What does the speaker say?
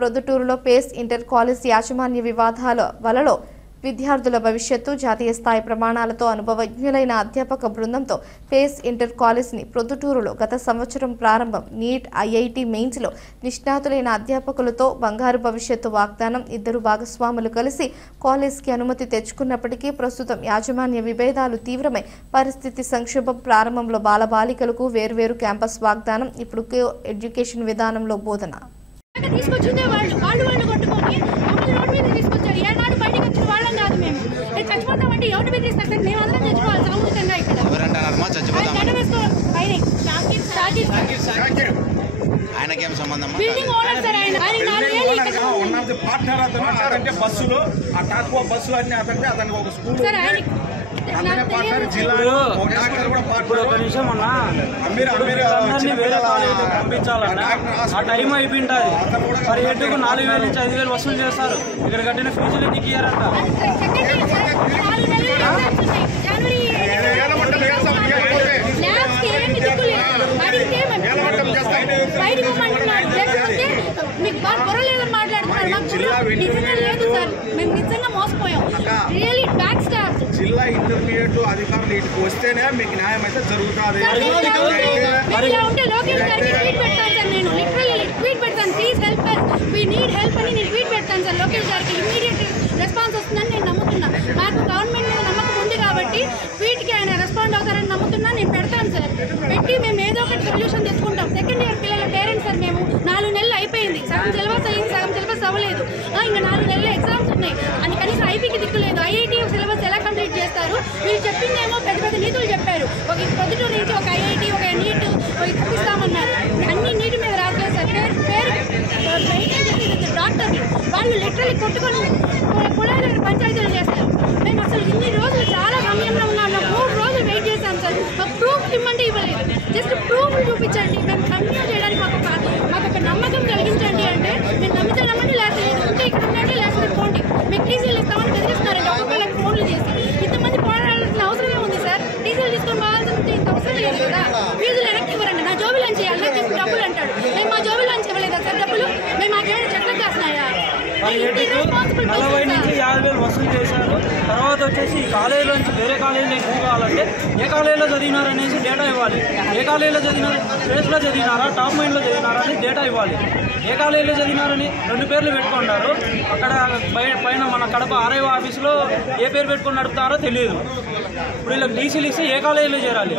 ప్రొద్దుటూరులో face inter college యాజమాన్య వివాదాల వలలో విద్యార్థుల భవిష్యత్తు జాతీయ స్థాయి ప్రమాణాలతో అనుభవజ్ఞులైన అధ్యాపక బృందంతో పేస్ ఇంటర్ కాలేజ్ని ప్రొద్దుటూరులో గత సంవత్సరం ప్రారంభం నీట్ ఐఐటి మెయిన్స్లో నిష్ణాతులైన అధ్యాపకులతో బంగారు భవిష్యత్తు వాగ్దానం ఇద్దరు భాగస్వాములు కలిసి కాలేజ్కి అనుమతి తెచ్చుకున్నప్పటికీ ప్రస్తుతం యాజమాన్య విభేదాలు తీవ్రమై పరిస్థితి సంక్షోభం ప్రారంభంలో బాలబాలికలకు వేర్వేరు క్యాంపస్ వాగ్దానం ఇప్పుడు ఎడ్యుకేషన్ విధానంలో బోధన తీసుకొచ్చిందే వాళ్ళు కొట్టుకొని రోడ్ మీద తీసుకొచ్చారు. ఏనాడు బయటకు వచ్చిన వాళ్ళం కాదు. మేము చచ్చిపోతామంటే ఎవరి మీద తీసుకొస్తారు? మేము అందరం చచ్చిపోవాలి సామూహికంగా ఇక్కడ. ఆయనకేం సంబంధం? బిల్డింగ్ ఓనర్ సార్ ఆయన. పార్ట్నర్ అతను బస్సులో ఆ టాక్వో బస్సులు అన్ని అతనికి ఒక స్కూల్ సార్ ఆయన పంపించాలన్నా ఆ టైం అయిపోయింటుంది. మరి ఎట్టుకు 4,000 నుంచి 5,000 వసూలు చేస్తారు. ఇక్కడ కట్టిన ఫీజులు ఎందుకు ఇయ్యారంట? మీకు బాగా బుర్రలేదని మాట్లాడుతున్నారు. నిజంగా లేదు సార్, మేము నిజంగా మోసపోయాం. Really back star. జిల్లా ఇంటర్మీడియట్ అధికారులు ఇటుకు వస్తేనే మీకు న్యాయం అయితే జరుగుతుంది. ఇలా ఉంటే లోకేష్ గారికి ట్వీట్ పెడతాను సార్. నేను లిటరల్లీ ట్వీట్ పెడతాను. Please help us, we need help అని నేను ట్వీట్ పెడతాను సార్. లోకేష్ గారికి ఇమ్మీడియట్ రెస్పాన్స్ వస్తుందని నేను నమ్ముతున్నా. నాకు గవర్నమెంట్ మీద నమ్మకం ఉంది కాబట్టి ట్వీట్కి ఆయన రెస్పాండ్ అవుతారని నమ్ముతున్నా. నేను పెడతాను సార్. పెట్టి మేము ఏదో ఒకటి సొల్యూషన్ తెచ్చుకుంటాం. సెకండ్ ఇయర్ పిల్లల పేరెంట్స్ సార్. మేము 4 నెలలు అయిపోయింది. సగం సిలబస్ అయింది, సగం సిలబస్ అవ్వలేదు. ఇంకా 4 నెలలు ఎగ్జామ్స్ ఉన్నాయి. అని కనీసం ఐపీకి దిక్కులేదు. ఐఐటీ సిలబస్ ఎలా కంప్లీట్ చేస్తారు? వీళ్ళు చెప్పిందేమో పెద్ద పెద్ద నీతులు చెప్పారు. ఒక పొద్దుటూరు నుంచి ఒక ఐఐటీ, ఒక నీట్ తప్పిస్తామన్నారు. అన్ని నీటి మీద రావట్లేదు సార్. పేరు డాక్టర్లు వాళ్ళు లిటరల్లీ కొట్టుకొని కుళాయిలో పంచాయతీలు చేస్తారు. మేము అసలు ఇన్ని రోజులు చాలా సమయంలో ఉన్నాం. 3 రోజులు వెయిట్ చేశాం సార్. మాకు ప్రూఫ్ ఇవ్వండి, ఇవ్వలేదు. జస్ట్ ప్రూఫ్ చూపించండి. మేము కంటిన్యూ చేయడానికి మాకు ఒక నమ్మకం కలిగించండి అంటే మేము నమ్మితే నమ్మండి, లేకపోతే ఉంటే ఇక్కడ ఉండండి, లేకపోతే పోండి. మీకు టీసీలు ఇస్తామని బెదిరిస్తున్నారండి. ఒక్కొక్కరికి ఫోన్లు చేసి. ఇంతమంది పోరాడాల్సిన అవసరమే ఉంది సార్. టీసీలు తీసుకొని పోవాల్సింటే ఇంత అవసరం లేదు కదా. ఫీజులు వెనక్కి ఇవ్వరండి. నా జోబులోంచి చేయాలి, నాకు చెప్పి డబ్బులు అంటాడు. మేము మా జోబులోంచి ఇవ్వలేదా సార్ డబ్బులు? మేము మాకేమైనా చట్టం చేస్తున్నాయా? 40 నుంచి 50,000 వసూలు చేశారు. తర్వాత వచ్చేసి ఈ కాలేజీలోంచి వేరే కాలేజీలో ఎక్కువ కావాలంటే ఏ కాలేజీలో చదివినారు అనేసి డేటా ఇవ్వాలి. ఏ కాలేజీలో చదివినారు, స్పేస్లో చదివినారా, టాప్ మైండ్లో చదివినారా అని డేటా ఇవ్వాలి. ఏ కాలేజీలో చదివినారని 2 పేర్లు పెట్టుకున్నారు. అక్కడ పైన మన కడప ఆర్ఐ ఆఫీసులో ఏ పేరు పెట్టుకుని నడుపుతారో తెలియదు. ఇప్పుడు ఇలా టీసీలు ఇస్తే ఏ కాలేజీలో చేరాలి?